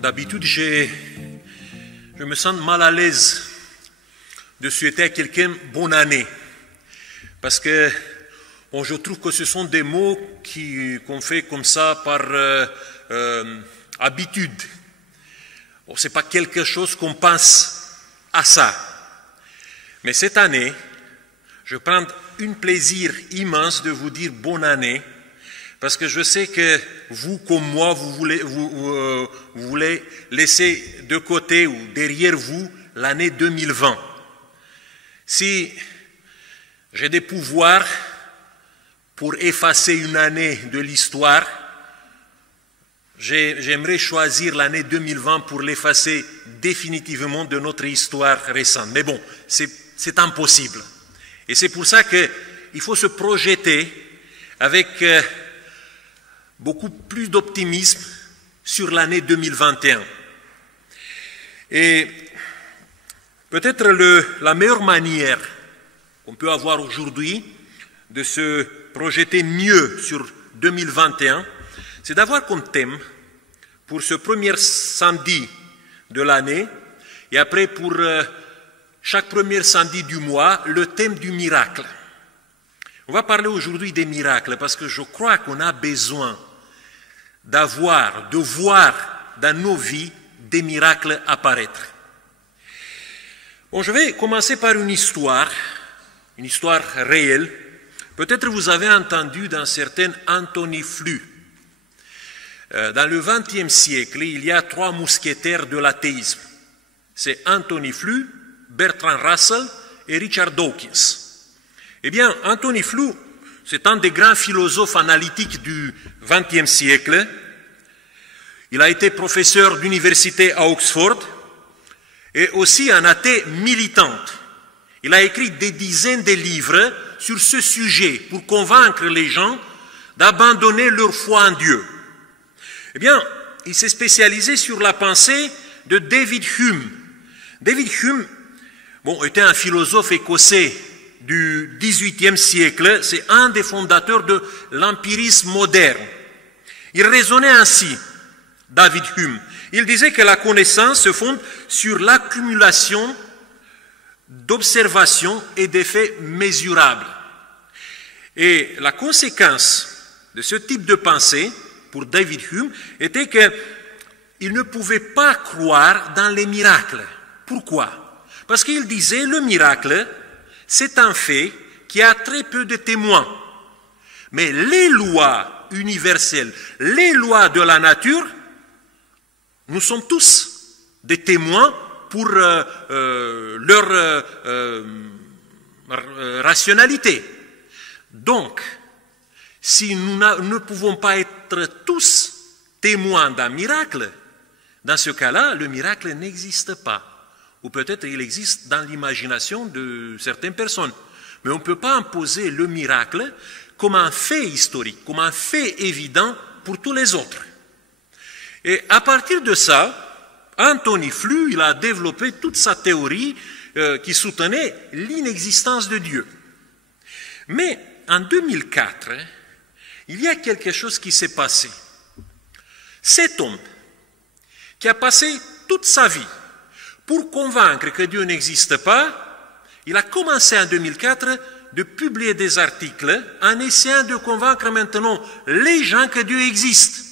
D'habitude, je me sens mal à l'aise de souhaiter à quelqu'un bonne année. Parce que bon, je trouve que ce sont des mots qu'on fait comme ça par habitude. Bon, ce n'est pas quelque chose qu'on pense à ça. Mais cette année, je prends un plaisir immense de vous dire bonne année. Parce que je sais que vous, comme moi, vous voulez laisser de côté ou derrière vous l'année 2020. Si j'ai des pouvoirs pour effacer une année de l'histoire, j'aimerais choisir l'année 2020 pour l'effacer définitivement de notre histoire récente. Mais bon, c'est impossible. Et c'est pour ça qu'il faut se projeter avec beaucoup plus d'optimisme sur l'année 2021. Et peut-être la meilleure manière qu'on peut avoir aujourd'hui de se projeter mieux sur 2021, c'est d'avoir comme thème pour ce premier samedi de l'année et après pour chaque premier samedi du mois, le thème du miracle. On va parler aujourd'hui des miracles parce que je crois qu'on a besoin de voir dans nos vies des miracles apparaître. Bon, je vais commencer par une histoire réelle. Peut-être vous avez entendu d'un certain Antony Flew. Dans le XXe siècle, il y a 3 mousquetaires de l'athéisme. C'est Antony Flew, Bertrand Russell et Richard Dawkins. Eh bien, Antony Flew, c'est un des grands philosophes analytiques du XXe siècle. Il a été professeur d'université à Oxford et aussi un athée militante. Il a écrit des dizaines de livres sur ce sujet pour convaincre les gens d'abandonner leur foi en Dieu. Eh bien, il s'est spécialisé sur la pensée de David Hume. David Hume, était un philosophe écossais du XVIIIe siècle, c'est un des fondateurs de l'empirisme moderne. Il raisonnait ainsi, David Hume. Il disait que la connaissance se fonde sur l'accumulation d'observations et d'effets mesurables. Et la conséquence de ce type de pensée, pour David Hume, était qu'il ne pouvait pas croire dans les miracles. Pourquoi? Parce qu'il disait le miracle, c'est un fait qui a très peu de témoins. Mais les lois universelles, les lois de la nature, nous sommes tous des témoins pour leur rationalité. Donc, si nous ne pouvons pas être tous témoins d'un miracle, dans ce cas-là, le miracle n'existe pas. Ou peut-être il existe dans l'imagination de certaines personnes. Mais on ne peut pas imposer le miracle comme un fait historique, comme un fait évident pour tous les autres. Et à partir de ça, Antony Flew, il a développé toute sa théorie qui soutenait l'inexistence de Dieu. Mais en 2004, il y a quelque chose qui s'est passé. Cet homme qui a passé toute sa vie pour convaincre que Dieu n'existe pas, il a commencé en 2004 de publier des articles en essayant de convaincre maintenant les gens que Dieu existe.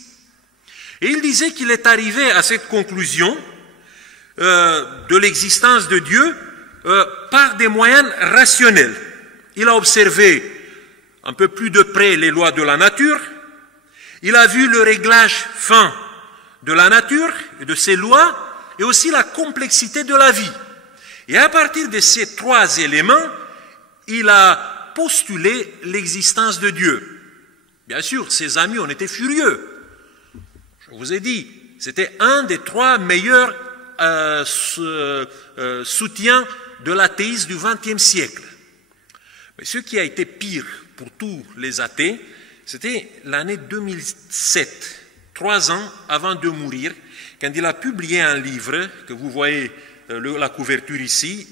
Et il disait qu'il est arrivé à cette conclusion de l'existence de Dieu par des moyens rationnels. Il a observé un peu plus de près les lois de la nature, il a vu le réglage fin de la nature et de ses lois, et aussi la complexité de la vie. Et à partir de ces 3 éléments, il a postulé l'existence de Dieu. Bien sûr, ses amis en étaient furieux. Je vous ai dit, c'était un des 3 meilleurs soutiens de l'athéisme du XXe siècle. Mais ce qui a été pire pour tous les athées, c'était l'année 2007, 3 ans avant de mourir, quand il a publié un livre, que vous voyez la couverture ici,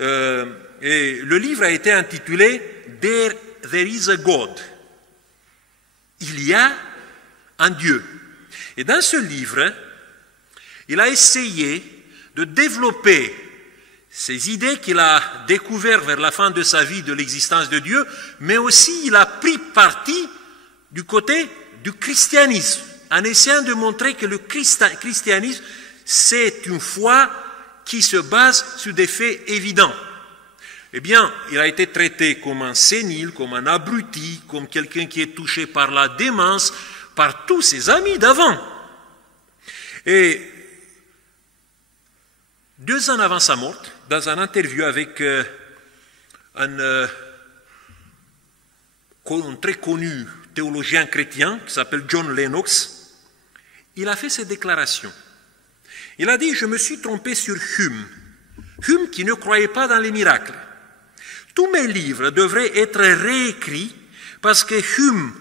et le livre a été intitulé « There is a God ». Il y a un Dieu. Et dans ce livre, il a essayé de développer ces idées qu'il a découvertes vers la fin de sa vie de l'existence de Dieu, mais aussi il a pris parti du côté du christianisme, en essayant de montrer que le christianisme, c'est une foi qui se base sur des faits évidents. Eh bien, il a été traité comme un sénile, comme un abruti, comme quelqu'un qui est touché par la démence, par tous ses amis d'avant. Et 2 ans avant sa mort, dans un interview avec un très connu théologien chrétien qui s'appelle John Lennox, il a fait cette déclaration. Il a dit « Je me suis trompé sur Hume. Hume qui ne croyait pas dans les miracles. Tous mes livres devraient être réécrits parce que Hume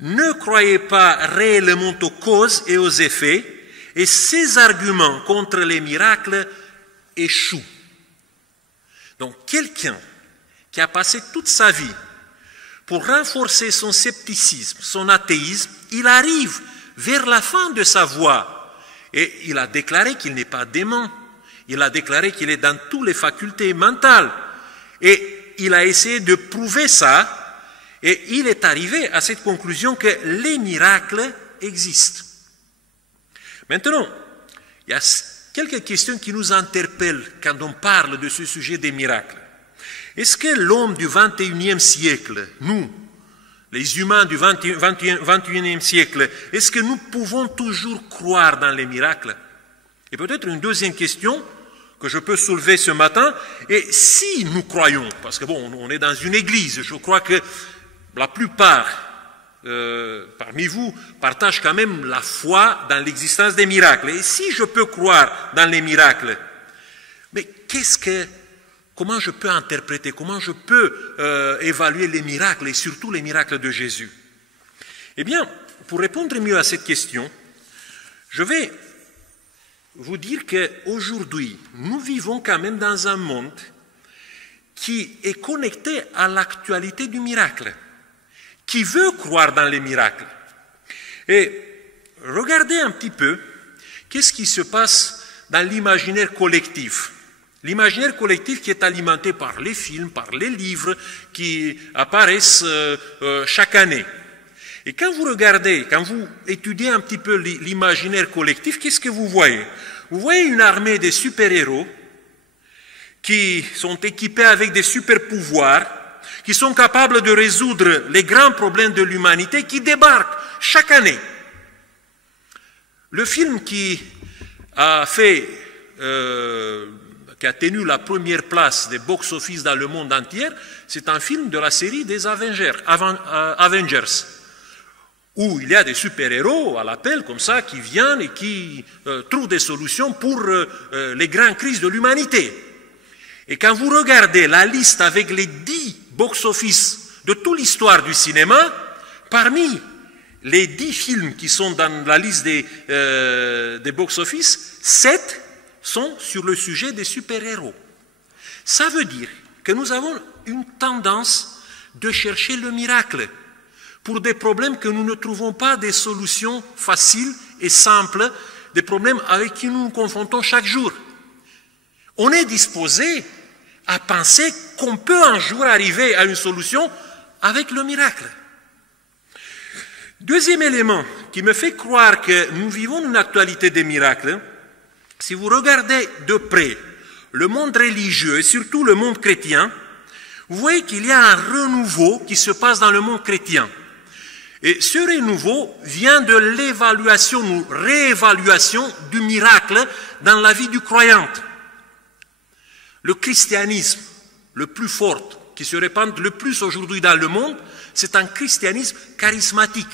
ne croyait pas réellement aux causes et aux effets et ses arguments contre les miracles échouent. » Donc quelqu'un qui a passé toute sa vie pour renforcer son scepticisme, son athéisme, il arrive vers la fin de sa voie et il a déclaré qu'il n'est pas dément. Il a déclaré qu'il est dans toutes les facultés mentales. Et il a essayé de prouver ça et il est arrivé à cette conclusion que les miracles existent. Maintenant, il y a quelques questions qui nous interpellent quand on parle de ce sujet des miracles. Est-ce que l'homme du 21e siècle, nous, les humains du 21e siècle, est-ce que nous pouvons toujours croire dans les miracles? Et peut-être une deuxième question que je peux soulever ce matin, et si nous croyons, parce que bon, on est dans une église, je crois que la plupart parmi vous partagent quand même la foi dans l'existence des miracles. Et si je peux croire dans les miracles, mais comment je peux interpréter, comment je peux évaluer les miracles et surtout les miracles de Jésus? Eh bien, pour répondre mieux à cette question, je vais vous dire qu'aujourd'hui, nous vivons quand même dans un monde qui est connecté à l'actualité du miracle, qui veut croire dans les miracles. Et regardez un petit peu qu'est-ce qui se passe dans l'imaginaire collectif. L'imaginaire collectif qui est alimenté par les films, par les livres qui apparaissent chaque année. Et quand vous regardez, quand vous étudiez un petit peu l'imaginaire collectif, qu'est-ce que vous voyez? Vous voyez une armée de super-héros qui sont équipés avec des super-pouvoirs, qui sont capables de résoudre les grands problèmes de l'humanité, qui débarquent chaque année. Le film qui a tenu la première place des box-office dans le monde entier, c'est un film de la série des Avengers, où il y a des super-héros à l'appel comme ça qui viennent et qui trouvent des solutions pour les grandes crises de l'humanité. Et quand vous regardez la liste avec les 10 box-office de toute l'histoire du cinéma, parmi les 10 films qui sont dans la liste des box-office, 7 sont sur le sujet des super-héros. Ça veut dire que nous avons une tendance de chercher le miracle pour des problèmes que nous ne trouvons pas des solutions faciles et simples, des problèmes avec qui nous nous confrontons chaque jour. On est disposé à penser qu'on peut un jour arriver à une solution avec le miracle. Deuxième élément qui me fait croire que nous vivons une actualité des miracles, si vous regardez de près le monde religieux et surtout le monde chrétien, vous voyez qu'il y a un renouveau qui se passe dans le monde chrétien. Et ce renouveau vient de l'évaluation ou réévaluation du miracle dans la vie du croyant. Le christianisme le plus fort, qui se répand le plus aujourd'hui dans le monde, c'est un christianisme charismatique,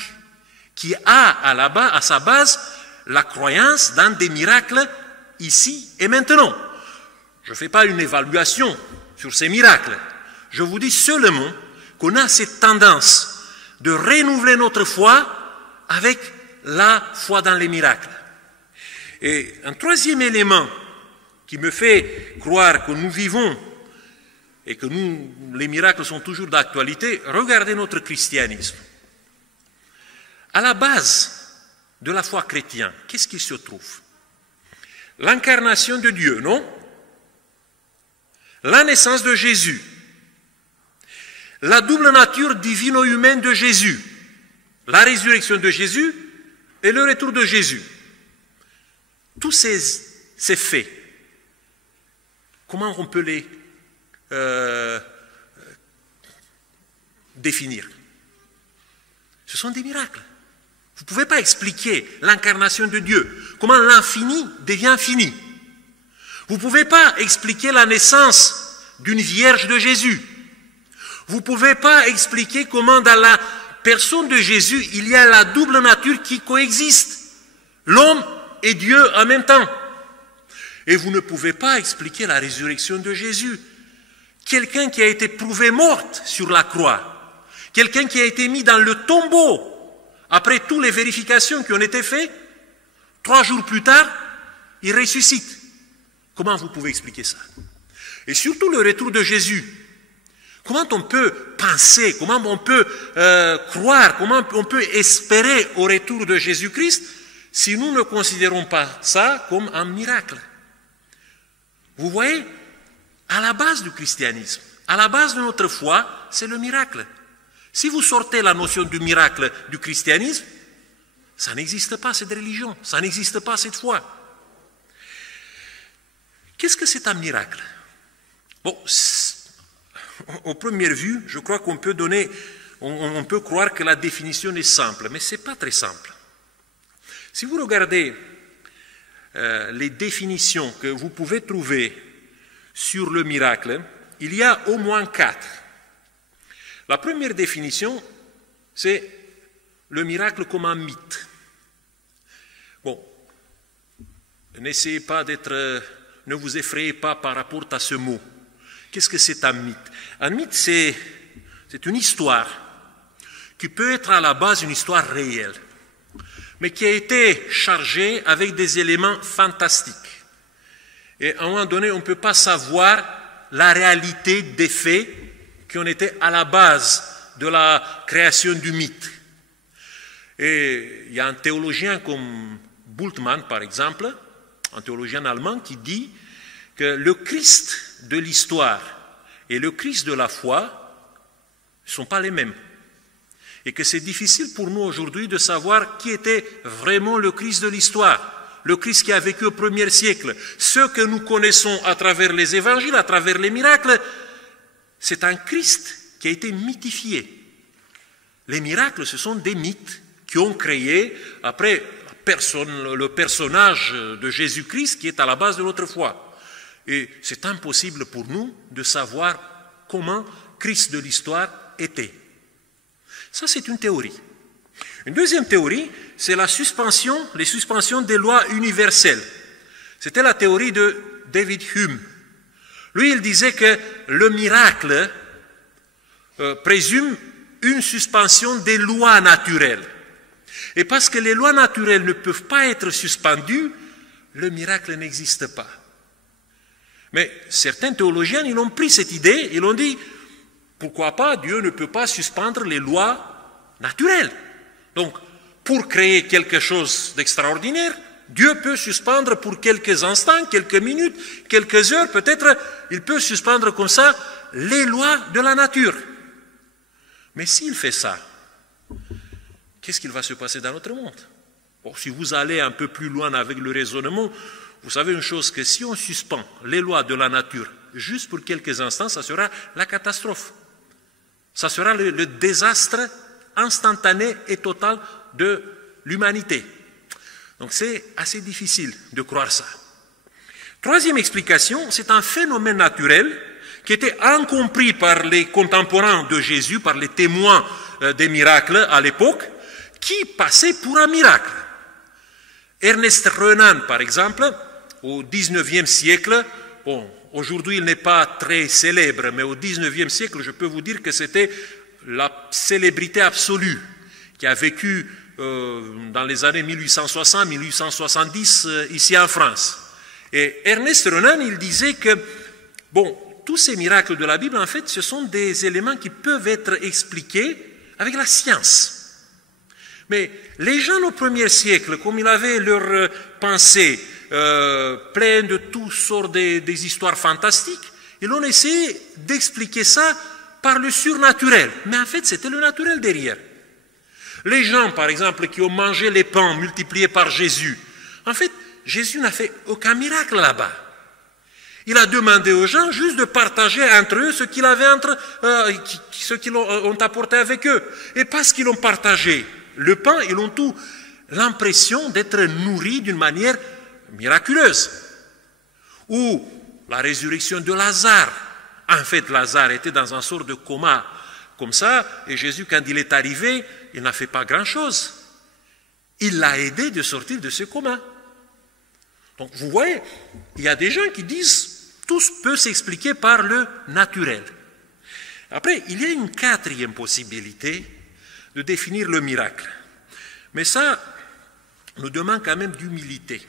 qui a à sa base la croyance dans des miracles ici et maintenant. Je ne fais pas une évaluation sur ces miracles. Je vous dis seulement qu'on a cette tendance de renouveler notre foi avec la foi dans les miracles. Et un troisième élément qui me fait croire que nous vivons et que les miracles sont toujours d'actualité, regardez notre christianisme. À la base de la foi chrétienne, qu'est-ce qui se trouve? l'incarnation de Dieu, non? La naissance de Jésus, la double nature divino-humaine de Jésus, la résurrection de Jésus et le retour de Jésus. Tous ces faits, comment on peut les définir? Ce sont des miracles. Vous ne pouvez pas expliquer l'incarnation de Dieu, comment l'infini devient fini. Vous ne pouvez pas expliquer la naissance d'une vierge de Jésus. Vous ne pouvez pas expliquer comment dans la personne de Jésus, il y a la double nature qui coexiste, l'homme et Dieu en même temps. Et vous ne pouvez pas expliquer la résurrection de Jésus. Quelqu'un qui a été prouvé morte sur la croix, quelqu'un qui a été mis dans le tombeau, après toutes les vérifications qui ont été faites, 3 jours plus tard, il ressuscite. Comment vous pouvez expliquer ça? Et surtout le retour de Jésus. Comment on peut penser, comment on peut croire, comment on peut espérer au retour de Jésus-Christ si nous ne considérons pas ça comme un miracle? Vous voyez, à la base du christianisme, à la base de notre foi, c'est le miracle. Si vous sortez la notion du miracle du christianisme, ça n'existe pas cette religion, ça n'existe pas cette foi. Qu'est-ce que c'est un miracle? Bon, aux premières vues, je crois qu'on peut donner, on peut croire que la définition est simple, mais ce n'est pas très simple. Si vous regardez les définitions que vous pouvez trouver sur le miracle, il y a au moins 4. La première définition, c'est le miracle comme un mythe. Bon, n'essayez pas d'être, ne vous effrayez pas par rapport à ce mot. Qu'est-ce que c'est un mythe? Un mythe, c'est une histoire qui peut être à la base une histoire réelle, mais qui a été chargée avec des éléments fantastiques. Et à un moment donné, on ne peut pas savoir la réalité des faits qui ont été à la base de la création du mythe. Et il y a un théologien comme Bultmann, par exemple, un théologien allemand, qui dit que le Christ de l'histoire et le Christ de la foi ne sont pas les mêmes. Et que c'est difficile pour nous aujourd'hui de savoir qui était vraiment le Christ de l'histoire, le Christ qui a vécu au 1er siècle. Ce que nous connaissons à travers les évangiles, à travers les miracles, c'est un Christ qui a été mythifié. Les miracles, ce sont des mythes qui ont créé, après, le personnage de Jésus-Christ qui est à la base de notre foi. Et c'est impossible pour nous de savoir comment Christ de l'histoire était. Ça, c'est une théorie. Une deuxième théorie, c'est les suspensions des lois universelles. C'était la théorie de David Hume. Lui, il disait que le miracle présume une suspension des lois naturelles. Et parce que les lois naturelles ne peuvent pas être suspendues, le miracle n'existe pas. Mais certains théologiens, ils ont pris cette idée, ils ont dit, pourquoi pas, Dieu ne peut pas suspendre les lois naturelles. Donc, pour créer quelque chose d'extraordinaire, Dieu peut suspendre pour quelques instants, quelques minutes, quelques heures, peut-être, il peut suspendre comme ça les lois de la nature. Mais s'il fait ça, qu'est-ce qu'il va se passer dans notre monde? Bon, si vous allez un peu plus loin avec le raisonnement, vous savez une chose, que si on suspend les lois de la nature juste pour quelques instants, ça sera la catastrophe. Ça sera le désastre instantané et total de l'humanité. Donc c'est assez difficile de croire ça. Troisième explication, c'est un phénomène naturel qui était incompris par les contemporains de Jésus, par les témoins des miracles à l'époque, qui passait pour un miracle. Ernest Renan, par exemple, au XIXe siècle, bon, aujourd'hui il n'est pas très célèbre, mais au XIXe siècle, je peux vous dire que c'était la célébrité absolue, qui a vécu dans les années 1860-1870 ici en France. Et Ernest Renan, il disait que, bon, tous ces miracles de la Bible, en fait, ce sont des éléments qui peuvent être expliqués avec la science. Mais les gens au 1er siècle, comme ils avaient leur pensée plein de toutes sortes des histoires fantastiques, et l'on essaie d'expliquer ça par le surnaturel. Mais en fait, c'était le naturel derrière. Les gens, par exemple, qui ont mangé les pains multipliés par Jésus, en fait, Jésus n'a fait aucun miracle là-bas. Il a demandé aux gens juste de partager entre eux ce qu'ils avaient ce qu'ils ont apporté avec eux. Et parce qu'ils ont partagé le pain, ils ont tout l'impression d'être nourris d'une manière miraculeuse. Ou la résurrection de Lazare. En fait, Lazare était dans un sort de coma comme ça, et Jésus, quand il est arrivé, il n'a fait pas grand-chose. Il l'a aidé de sortir de ce coma. Donc, vous voyez, il y a des gens qui disent tout peut s'expliquer par le naturel. Après, il y a une quatrième possibilité de définir le miracle. Mais ça nous demande quand même d'humilité,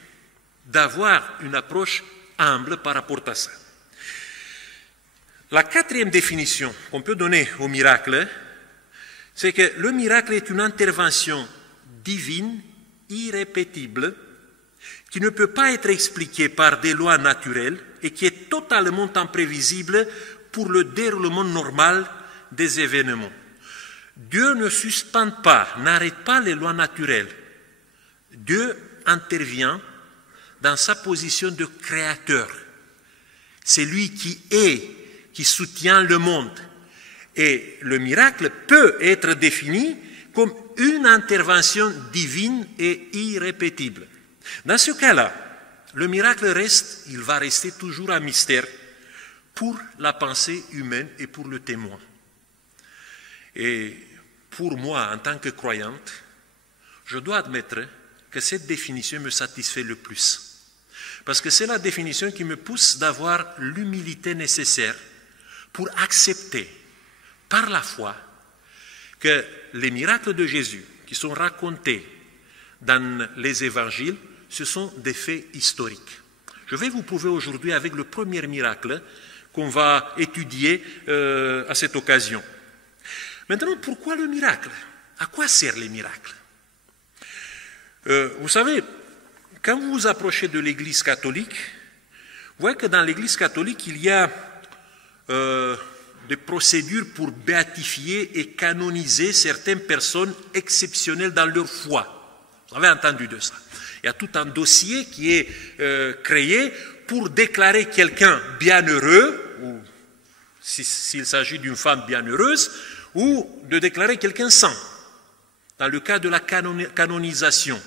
d'avoir une approche humble par rapport à ça. La quatrième définition qu'on peut donner au miracle, c'est que le miracle est une intervention divine, irrépétible, qui ne peut pas être expliquée par des lois naturelles et qui est totalement imprévisible pour le déroulement normal des événements. Dieu ne suspend pas, n'arrête pas les lois naturelles. Dieu intervient dans sa position de créateur. C'est lui qui est, qui soutient le monde. Et le miracle peut être défini comme une intervention divine et irrépétible. Dans ce cas-là, le miracle il va rester toujours un mystère pour la pensée humaine et pour le témoin. Et pour moi, en tant que croyante, je dois admettre que cette définition me satisfait le plus. Parce que c'est la définition qui me pousse d'avoir l'humilité nécessaire pour accepter par la foi que les miracles de Jésus qui sont racontés dans les évangiles, ce sont des faits historiques. Je vais vous prouver aujourd'hui avec le premier miracle qu'on va étudier à cette occasion. Maintenant, pourquoi le miracle? À quoi servent les miracles? Vous savez, quand vous vous approchez de l'Église catholique, vous voyez que dans l'Église catholique, il y a des procédures pour béatifier et canoniser certaines personnes exceptionnelles dans leur foi. Vous avez entendu de ça. Il y a tout un dossier qui est créé pour déclarer quelqu'un bienheureux, ou s'il s'agit d'une femme bienheureuse, ou de déclarer quelqu'un saint, dans le cas de la canonisation.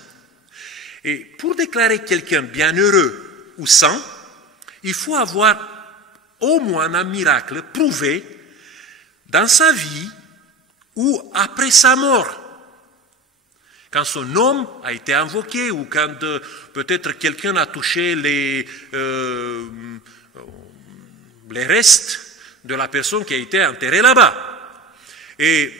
Et pour déclarer quelqu'un bienheureux ou saint, il faut avoir au moins un miracle prouvé dans sa vie ou après sa mort. Quand son nom a été invoqué ou quand peut-être quelqu'un a touché les restes de la personne qui a été enterrée là-bas. Et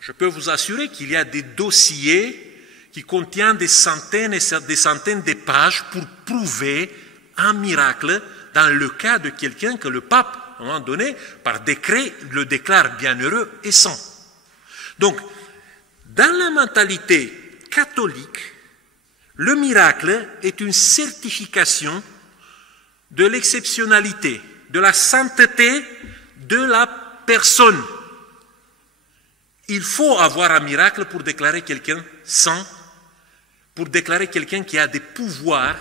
je peux vous assurer qu'il y a des dossiers qui contiennent des centaines et des centaines de pages pour prouver un miracle dans le cas de quelqu'un que le pape, à un moment donné, par décret, le déclare bienheureux et saint. Donc, dans la mentalité catholique, le miracle est une certification de l'exceptionnalité, de la sainteté de la personne. Il faut avoir un miracle pour déclarer quelqu'un saint, pour déclarer quelqu'un qui a des pouvoirs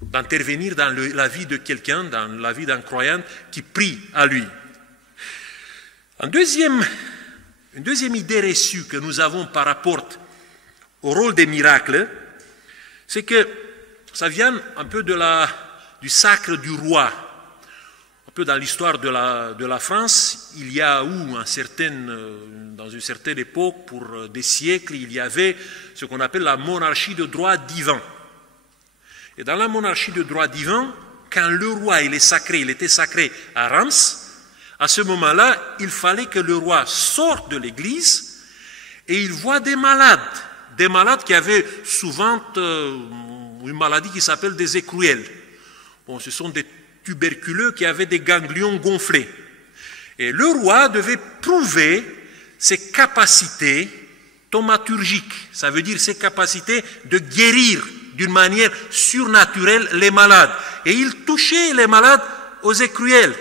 d'intervenir dans la vie de quelqu'un, dans la vie d'un croyant qui prie à lui. Une deuxième idée reçue que nous avons par rapport au rôle des miracles, c'est que ça vient un peu du sacre du roi. Un peu dans l'histoire de la France, il y a dans une certaine époque, pour des siècles, il y avait ce qu'on appelle la monarchie de droit divin. Et dans la monarchie de droit divin, quand le roi il était sacré à Reims, à ce moment-là, il fallait que le roi sorte de l'église et il voit des malades qui avaient souvent une maladie qui s'appelle des écrouelles. Bon, ce sont des tuberculeux qui avaient des ganglions gonflés. Et le roi devait prouver ses capacités thaumaturgiques, ça veut dire ses capacités de guérir d'une manière surnaturelle les malades. Et il touchait les malades aux écruelles.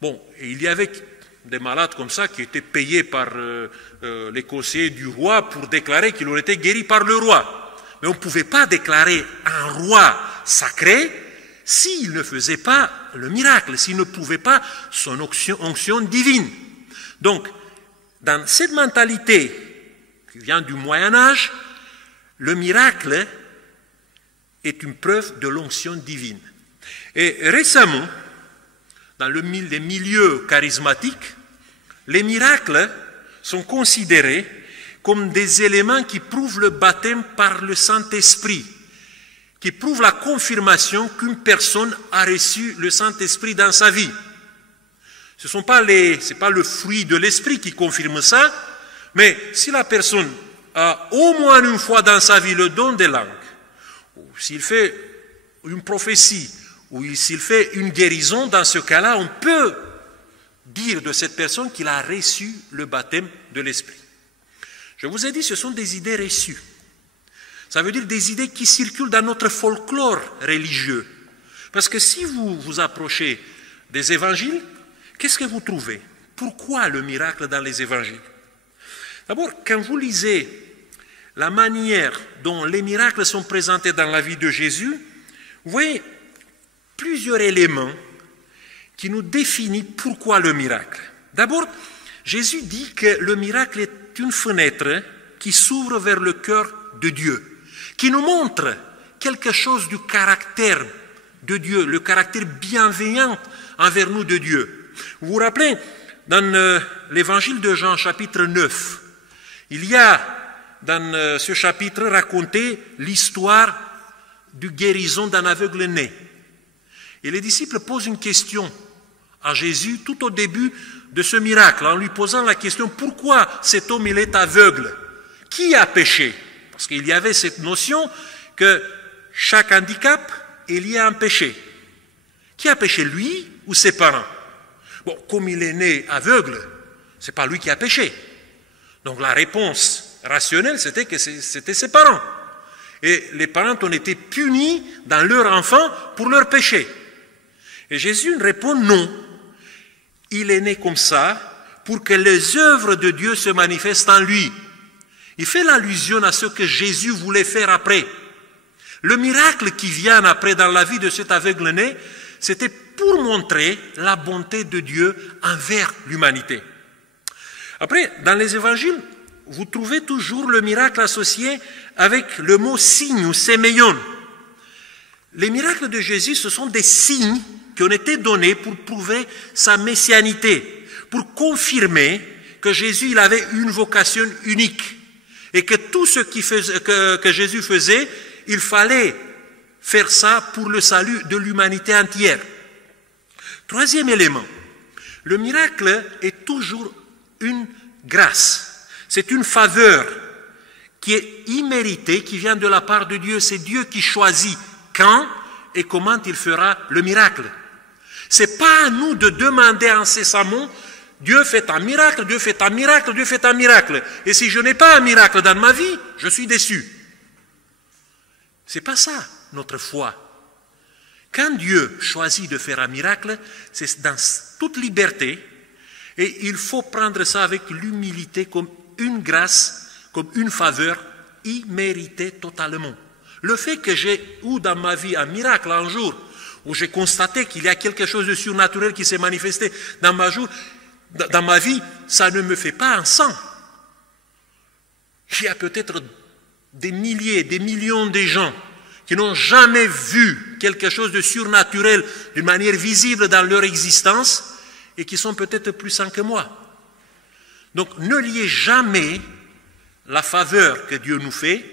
Bon, et il y avait des malades comme ça qui étaient payés par les conseillers du roi pour déclarer qu'ils ont été guéris par le roi. Mais on ne pouvait pas déclarer un roi sacré s'il ne faisait pas le miracle, s'il ne prouvait pas son onction divine. Donc, dans cette mentalité qui vient du Moyen-Âge, le miracle est une preuve de l'onction divine. Et récemment, dans les milieux charismatiques, les miracles sont considérés comme des éléments qui prouvent le baptême par le Saint-Esprit, qui prouvent la confirmation qu'une personne a reçu le Saint-Esprit dans sa vie. Ce n'est pas le fruit de l'Esprit qui confirme ça, mais si la personne a au moins une fois dans sa vie le don des langues, ou s'il fait une prophétie, ou s'il fait une guérison, dans ce cas-là, on peut dire de cette personne qu'il a reçu le baptême de l'Esprit. Je vous ai dit, ce sont des idées reçues. Ça veut dire des idées qui circulent dans notre folklore religieux. Parce que si vous vous approchez des évangiles, qu'est-ce que vous trouvez? Pourquoi le miracle dans les évangiles? D'abord, quand vous lisez la manière dont les miracles sont présentés dans la vie de Jésus, vous voyez plusieurs éléments qui nous définissent pourquoi le miracle. D'abord, Jésus dit que le miracle est une fenêtre qui s'ouvre vers le cœur de Dieu, qui nous montre quelque chose du caractère de Dieu, le caractère bienveillant envers nous de Dieu. Vous vous rappelez, dans l'évangile de Jean, chapitre 9, il y a dans ce chapitre raconté l'histoire du guérison d'un aveugle né. Et les disciples posent une question à Jésus tout au début de ce miracle, en lui posant la question: pourquoi cet homme il est aveugle? Qui a péché? Parce qu'il y avait cette notion que chaque handicap est lié à un péché. Qui a péché, lui ou ses parents? Bon, comme il est né aveugle, ce n'est pas lui qui a péché. Donc la réponse rationnelle, c'était que c'était ses parents. Et les parents ont été punis dans leur enfant pour leur péché. Et Jésus répond non. Il est né comme ça pour que les œuvres de Dieu se manifestent en lui. Il fait l'allusion à ce que Jésus voulait faire après. Le miracle qui vient après dans la vie de cet aveugle né, c'était pour montrer la bonté de Dieu envers l'humanité. Après, dans les évangiles, vous trouvez toujours le miracle associé avec le mot signe ou séméion. Les miracles de Jésus, ce sont des signes qui ont été donnés pour prouver sa messianité, pour confirmer que Jésus il avait une vocation unique et que tout ce que Jésus faisait, il fallait faire ça pour le salut de l'humanité entière. Troisième élément, le miracle est toujours une grâce, c'est une faveur qui est imméritée, qui vient de la part de Dieu. C'est Dieu qui choisit quand et comment il fera le miracle. Ce n'est pas à nous de demander incessamment: Dieu fait un miracle, Dieu fait un miracle, Dieu fait un miracle. Et si je n'ai pas un miracle dans ma vie, je suis déçu. Ce n'est pas ça notre foi. Quand Dieu choisit de faire un miracle, c'est dans toute liberté, et il faut prendre ça avec l'humilité comme une grâce, comme une faveur imméritée totalement. Le fait que j'ai eu dans ma vie un miracle un jour, où j'ai constaté qu'il y a quelque chose de surnaturel qui s'est manifesté dans ma vie, ça ne me fait pas un sang. Il y a peut-être des milliers, des millions de gens qui n'ont jamais vu quelque chose de surnaturel d'une manière visible dans leur existence et qui sont peut-être plus sains que moi. Donc ne liez jamais la faveur que Dieu nous fait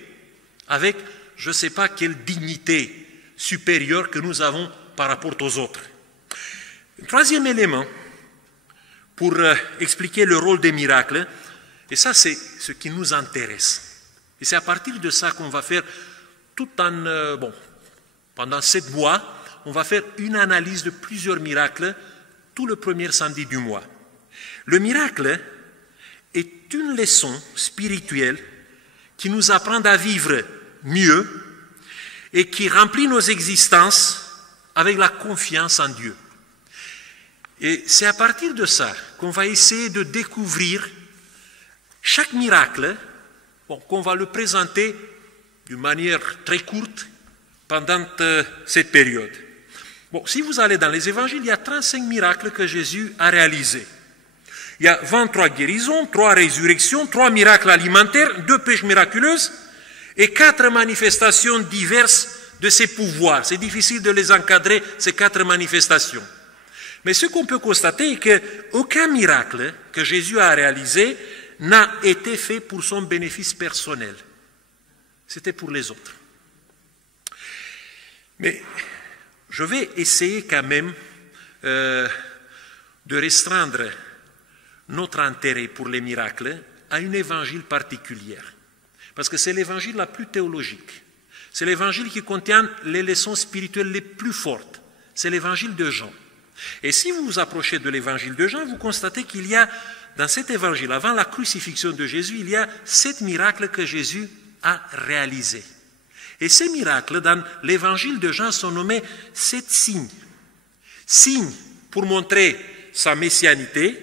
avec je ne sais pas quelle dignité supérieure que nous avons par rapport aux autres. Troisième élément pour expliquer le rôle des miracles, et ça c'est ce qui nous intéresse. Et c'est à partir de ça qu'on va faire pendant 7 mois, on va faire une analyse de plusieurs miracles tout le premier samedi du mois. Le miracle est une leçon spirituelle qui nous apprend à vivre mieux et qui remplit nos existences avec la confiance en Dieu. Et c'est à partir de ça qu'on va essayer de découvrir chaque miracle, qu'on va le présenter d'une manière très courte pendant cette période. Si vous allez dans les évangiles, il y a 35 miracles que Jésus a réalisés. Il y a 23 guérisons, 3 résurrections, 3 miracles alimentaires, 2 pêches miraculeuses et 4 manifestations diverses de ses pouvoirs. C'est difficile de les encadrer, ces 4 manifestations. Mais ce qu'on peut constater est qu'aucun miracle que Jésus a réalisé n'a été fait pour son bénéfice personnel. C'était pour les autres. Mais je vais essayer quand même de restreindre notre intérêt pour les miracles à une évangile particulière. Parce que c'est l'évangile la plus théologique. C'est l'évangile qui contient les leçons spirituelles les plus fortes. C'est l'évangile de Jean. Et si vous vous approchez de l'évangile de Jean, vous constatez qu'il y a, dans cet évangile, avant la crucifixion de Jésus, il y a 7 miracles que Jésus a réalisés. Et ces miracles, dans l'évangile de Jean, sont nommés 7 signes. Signes pour montrer sa messianité,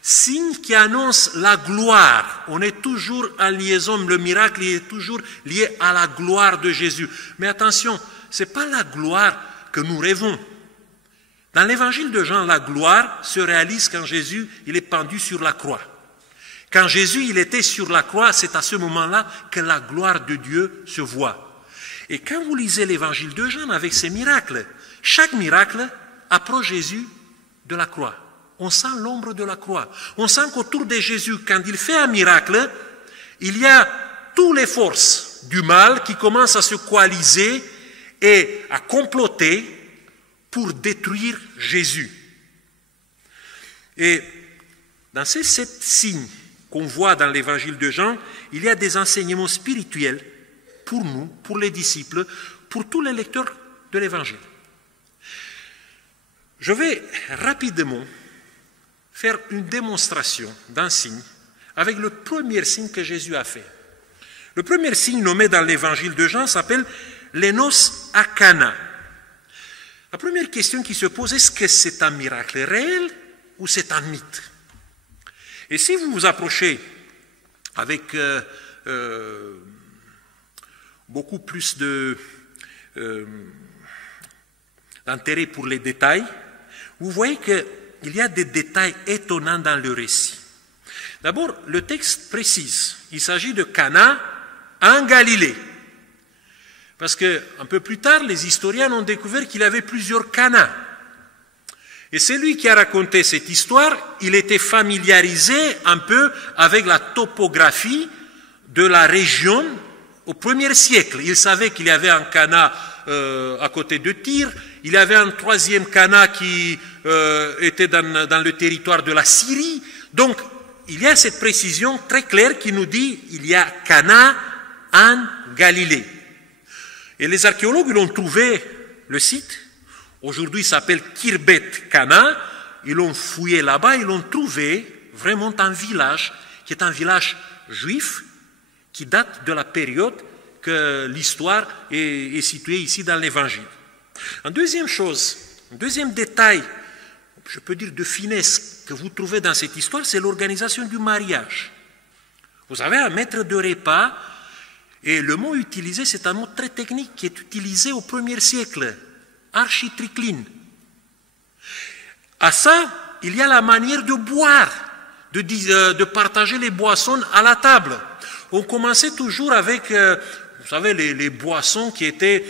signes qui annoncent la gloire. On est toujours en liaison, le miracle est toujours lié à la gloire de Jésus. Mais attention, ce n'est pas la gloire que nous rêvons. Dans l'évangile de Jean, la gloire se réalise quand Jésus il est pendu sur la croix. Quand Jésus il était sur la croix, c'est à ce moment-là que la gloire de Dieu se voit. Et quand vous lisez l'évangile de Jean avec ses miracles, chaque miracle approche Jésus de la croix. On sent l'ombre de la croix. On sent qu'autour de Jésus, quand il fait un miracle, il y a toutes les forces du mal qui commencent à se coaliser et à comploter pour détruire Jésus. Et dans ces 7 signes qu'on voit dans l'évangile de Jean, il y a des enseignements spirituels pour nous, pour les disciples, pour tous les lecteurs de l'évangile. Je vais rapidement faire une démonstration d'un signe avec le premier signe que Jésus a fait. Le premier signe nommé dans l'évangile de Jean s'appelle les noces à Cana. La première question qui se pose, est-ce que c'est un miracle réel ou c'est un mythe? Et si vous vous approchez avec beaucoup plus d'intérêt pour les détails, vous voyez qu'il y a des détails étonnants dans le récit. D'abord, le texte précise, il s'agit de Cana en Galilée. Parce qu'un peu plus tard, les historiens ont découvert qu'il y avait plusieurs Canas. Et celui qui a raconté cette histoire, il était familiarisé un peu avec la topographie de la région au 1er siècle. Il savait qu'il y avait un Cana à côté de Tyr, il y avait un 3e Cana qui était dans le territoire de la Syrie. Donc, il y a cette précision très claire qui nous dit qu'il y a Cana en Galilée. Et les archéologues ils ont trouvé le site, aujourd'hui il s'appelle Khirbet Cana, ils l'ont fouillé là-bas, ils l'ont trouvé vraiment un village, qui est un village juif, qui date de la période que l'histoire est située ici dans l'Évangile. Une deuxième chose, un deuxième détail, je peux dire de finesse, que vous trouvez dans cette histoire, c'est l'organisation du mariage. Vous avez un maître de repas, et le mot utilisé, c'est un mot très technique qui est utilisé au 1er siècle, architricline. À ça, il y a la manière de boire, de partager les boissons à la table. On commençait toujours avec, vous savez, les boissons qui étaient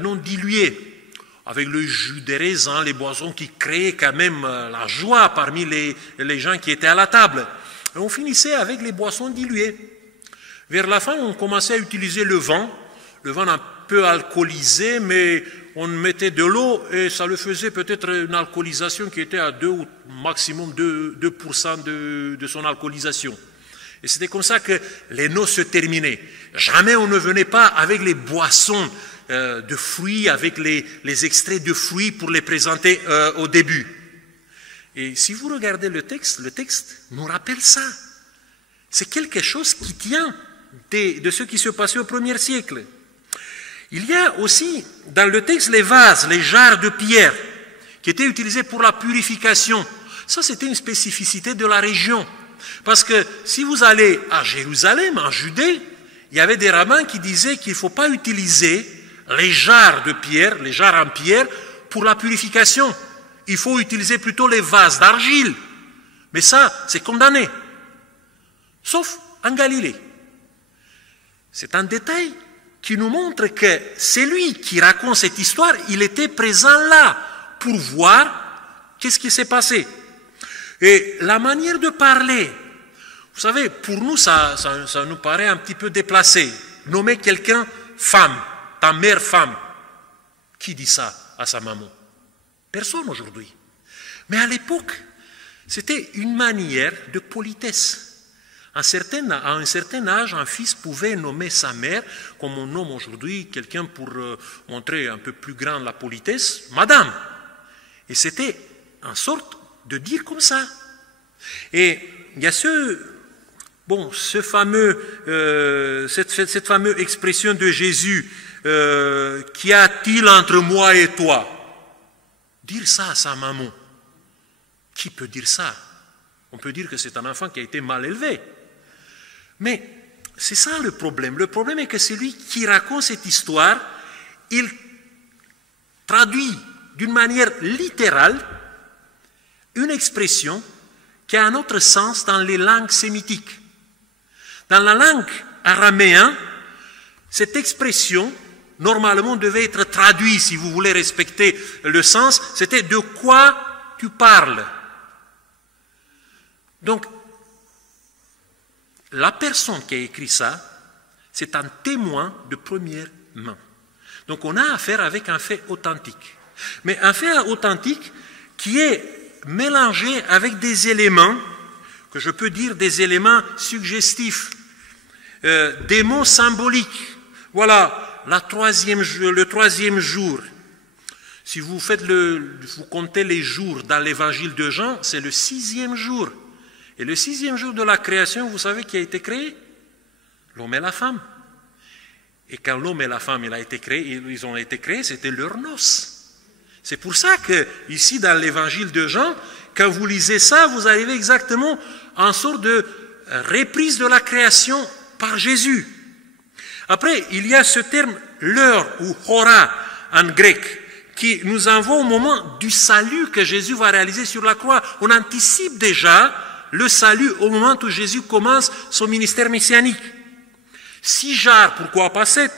non diluées, avec le jus de raisin, les boissons qui créaient quand même la joie parmi les gens qui étaient à la table. Et on finissait avec les boissons diluées. Vers la fin, on commençait à utiliser le vin un peu alcoolisé, mais on mettait de l'eau et ça le faisait peut-être une alcoolisation qui était à 2 ou maximum 2% de son alcoolisation. Et c'était comme ça que les noces se terminaient. Jamais on ne venait pas avec les boissons de fruits, avec les extraits de fruits pour les présenter au début. Et si vous regardez le texte nous rappelle ça. C'est quelque chose qui tient de ce qui se passait au 1er siècle. Il y a aussi dans le texte les vases, les jarres de pierre qui étaient utilisés pour la purification. Ça, c'était une spécificité de la région. Parce que si vous allez à Jérusalem, en Judée, il y avait des rabbins qui disaient qu'il ne faut pas utiliser les jarres de pierre, les jarres en pierre, pour la purification. Il faut utiliser plutôt les vases d'argile. Mais ça, c'est condamné. Sauf en Galilée. C'est un détail qui nous montre que c'est lui qui raconte cette histoire, il était présent là pour voir qu'est-ce qui s'est passé. Et la manière de parler, vous savez, pour nous, ça nous paraît un petit peu déplacé. Nommer quelqu'un femme, ta mère femme. Qui dit ça à sa maman? Personne aujourd'hui. Mais à l'époque, c'était une manière de politesse. À un certain âge, un fils pouvait nommer sa mère, comme on nomme aujourd'hui quelqu'un pour montrer un peu plus grand la politesse, madame. Et c'était en sorte de dire comme ça. Et il y a cette fameuse expression de Jésus, qu'y a-t-il entre moi et toi? Dire ça à sa maman. Qui peut dire ça? On peut dire que c'est un enfant qui a été mal élevé. Mais c'est ça le problème. Le problème est que celui qui raconte cette histoire, il traduit d'une manière littérale une expression qui a un autre sens dans les langues sémitiques. Dans la langue araméenne, cette expression, normalement, devait être traduite, si vous voulez respecter le sens, c'était « de quoi tu parles ». Donc, la personne qui a écrit ça, c'est un témoin de première main. Donc, on a affaire avec un fait authentique. Mais un fait authentique qui est mélangé avec des éléments, que je peux dire des éléments suggestifs, des mots symboliques. Voilà, le troisième jour. Si vous comptez les jours dans l'évangile de Jean, c'est le 6e jour. Et le 6e jour de la création, vous savez qui a été créé? L'homme et la femme. Et quand l'homme et la femme ils ont été créés, c'était leur noces. C'est pour ça que, ici, dans l'évangile de Jean, quand vous lisez ça, vous arrivez exactement en sorte de reprise de la création par Jésus. Après, il y a ce terme « l'heure » ou « hora » en grec, qui nous envoie au moment du salut que Jésus va réaliser sur la croix. On anticipe déjà le salut au moment où Jésus commence son ministère messianique. 6 jarres, pourquoi pas 7?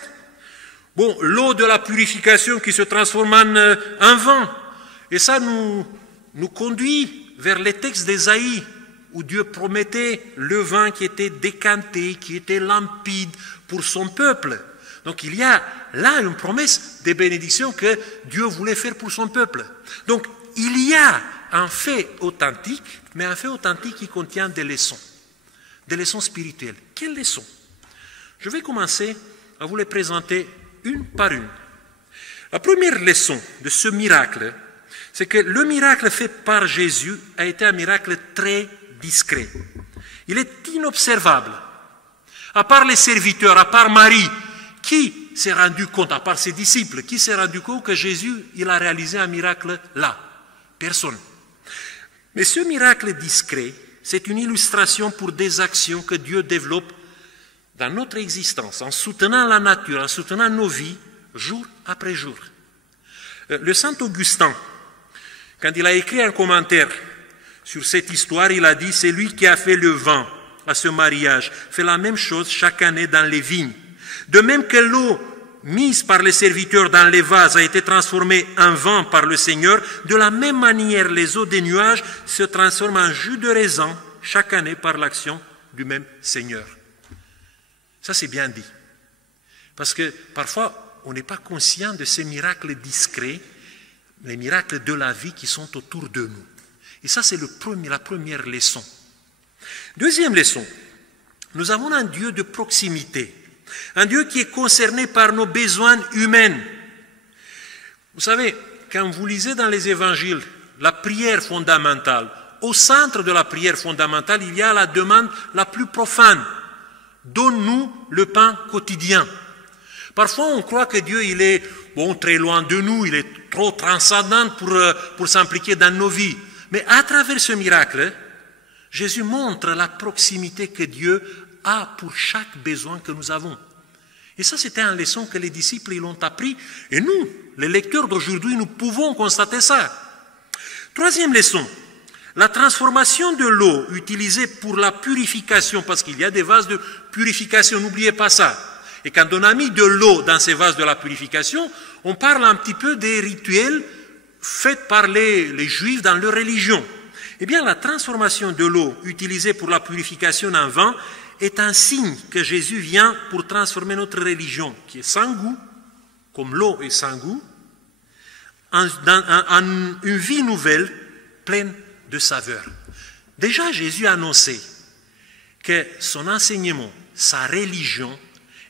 Bon, l'eau de la purification qui se transforme en vin. Et ça nous conduit vers les textes d'Ésaïe, où Dieu promettait le vin qui était décanté, qui était limpide pour son peuple. Donc il y a là une promesse des bénédictions que Dieu voulait faire pour son peuple. Donc il y a un fait authentique, mais un fait authentique qui contient des leçons spirituelles. Quelles leçons? Je vais commencer à vous les présenter une par une. La première leçon de ce miracle, c'est que le miracle fait par Jésus a été un miracle très discret. Il est inobservable. À part les serviteurs, à part Marie, qui s'est rendu compte, à part ses disciples, qui s'est rendu compte que Jésus, il a réalisé un miracle là? Personne. Mais ce miracle discret, c'est une illustration pour des actions que Dieu développe dans notre existence, en soutenant la nature, en soutenant nos vies, jour après jour. Le Saint Augustin, quand il a écrit un commentaire sur cette histoire, il a dit « C'est lui qui a fait le vin à ce mariage, fait la même chose chaque année dans les vignes. De même que l'eau mise par les serviteurs dans les vases a été transformée en vin par le Seigneur, de la même manière les eaux des nuages se transforment en jus de raisin chaque année par l'action du même Seigneur. » Ça, c'est bien dit. Parce que parfois, on n'est pas conscient de ces miracles discrets, les miracles de la vie qui sont autour de nous. Et ça, c'est la première leçon. Deuxième leçon, nous avons un Dieu de proximité, un Dieu qui est concerné par nos besoins humains. Vous savez, quand vous lisez dans les évangiles la prière fondamentale, au centre de la prière fondamentale, il y a la demande la plus profane. Donne-nous le pain quotidien. Parfois, on croit que Dieu, il est très loin de nous, il est trop transcendant pour s'impliquer dans nos vies. Mais à travers ce miracle, Jésus montre la proximité que Dieu a pour chaque besoin que nous avons. Et ça, c'était une leçon que les disciples l'ont appris. Et nous, les lecteurs d'aujourd'hui, nous pouvons constater ça. Troisième leçon, la transformation de l'eau utilisée pour la purification, parce qu'il y a des vases de purification, n'oubliez pas ça. Et quand on a mis de l'eau dans ces vases de la purification, on parle un petit peu des rituels faits par les Juifs dans leur religion. Eh bien, la transformation de l'eau utilisée pour la purification en vin est un signe que Jésus vient pour transformer notre religion, qui est sans goût, comme l'eau est sans goût, en une vie nouvelle pleine de saveur. Déjà, Jésus a annoncé que son enseignement, sa religion,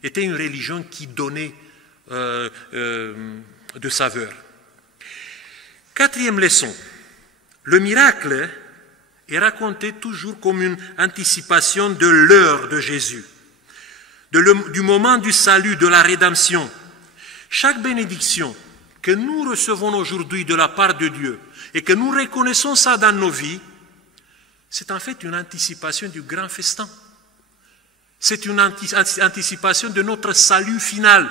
était une religion qui donnait de saveur. Quatrième leçon, le miracle est raconté toujours comme une anticipation de l'heure de Jésus, du moment du salut, de la rédemption. Chaque bénédiction que nous recevons aujourd'hui de la part de Dieu et que nous reconnaissons ça dans nos vies, c'est en fait une anticipation du grand festin. C'est une anticipation de notre salut final.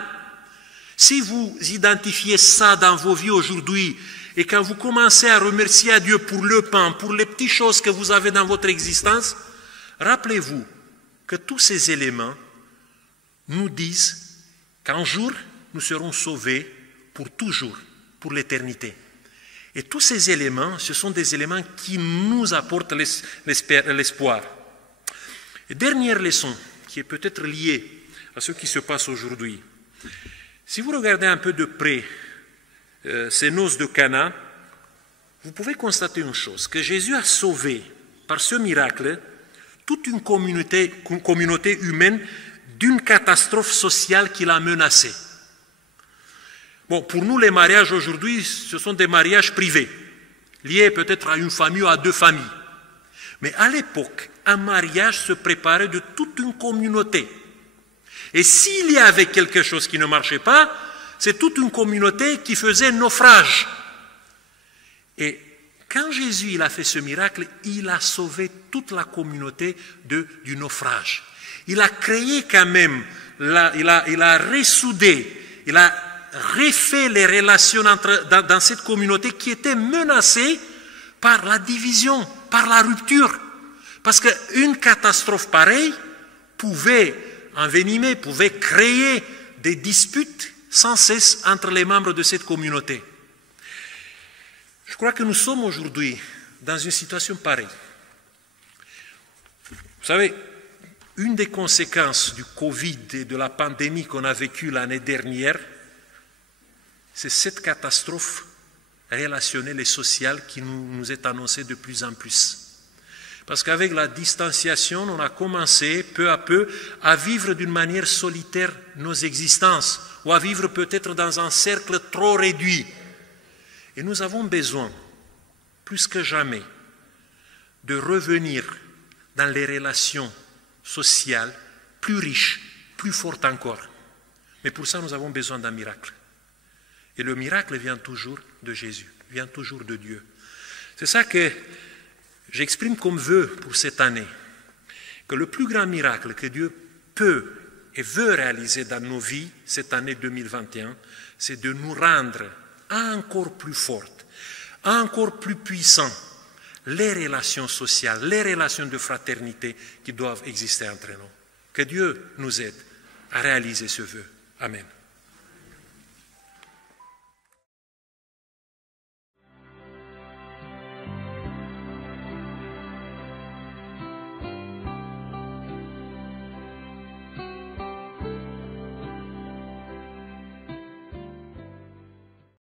Si vous identifiez ça dans vos vies aujourd'hui, et quand vous commencez à remercier à Dieu pour le pain, pour les petites choses que vous avez dans votre existence, rappelez-vous que tous ces éléments nous disent qu'un jour, nous serons sauvés pour toujours, pour l'éternité. Et tous ces éléments, ce sont des éléments qui nous apportent l'espoir. Et dernière leçon, qui est peut-être liée à ce qui se passe aujourd'hui. Si vous regardez un peu de près ces noces de Cana, vous pouvez constater une chose, que Jésus a sauvé par ce miracle toute une communauté humaine d'une catastrophe sociale qui l'a menacée. Bon, pour nous, les mariages aujourd'hui, ce sont des mariages privés, liés peut-être à une famille ou à deux familles. Mais à l'époque, un mariage se préparait de toute une communauté. Et s'il y avait quelque chose qui ne marchait pas, c'est toute une communauté qui faisait naufrage. Et quand Jésus il a fait ce miracle, il a sauvé toute la communauté du naufrage. Il a créé quand même, il a ressoudé, il a refait les relations dans cette communauté qui était menacée par la division, par la rupture. Parce qu'une catastrophe pareille pouvait envenimer, pouvait créer des disputes sans cesse entre les membres de cette communauté. Je crois que nous sommes aujourd'hui dans une situation pareille. Vous savez, une des conséquences du Covid et de la pandémie qu'on a vécue l'année dernière, c'est cette catastrophe relationnelle et sociale qui nous est annoncée de plus en plus. Parce qu'avec la distanciation, on a commencé peu à peu à vivre d'une manière solitaire nos existences, ou à vivre peut-être dans un cercle trop réduit. Et nous avons besoin, plus que jamais, de revenir dans les relations sociales plus riches, plus fortes encore. Mais pour ça, nous avons besoin d'un miracle. Et le miracle vient toujours de Jésus, vient toujours de Dieu. C'est ça que j'exprime comme vœu pour cette année, que le plus grand miracle que Dieu peut et veut réaliser dans nos vies, cette année 2021, c'est de nous rendre encore plus fortes, encore plus puissants, les relations sociales, les relations de fraternité qui doivent exister entre nous. Que Dieu nous aide à réaliser ce vœu. Amen.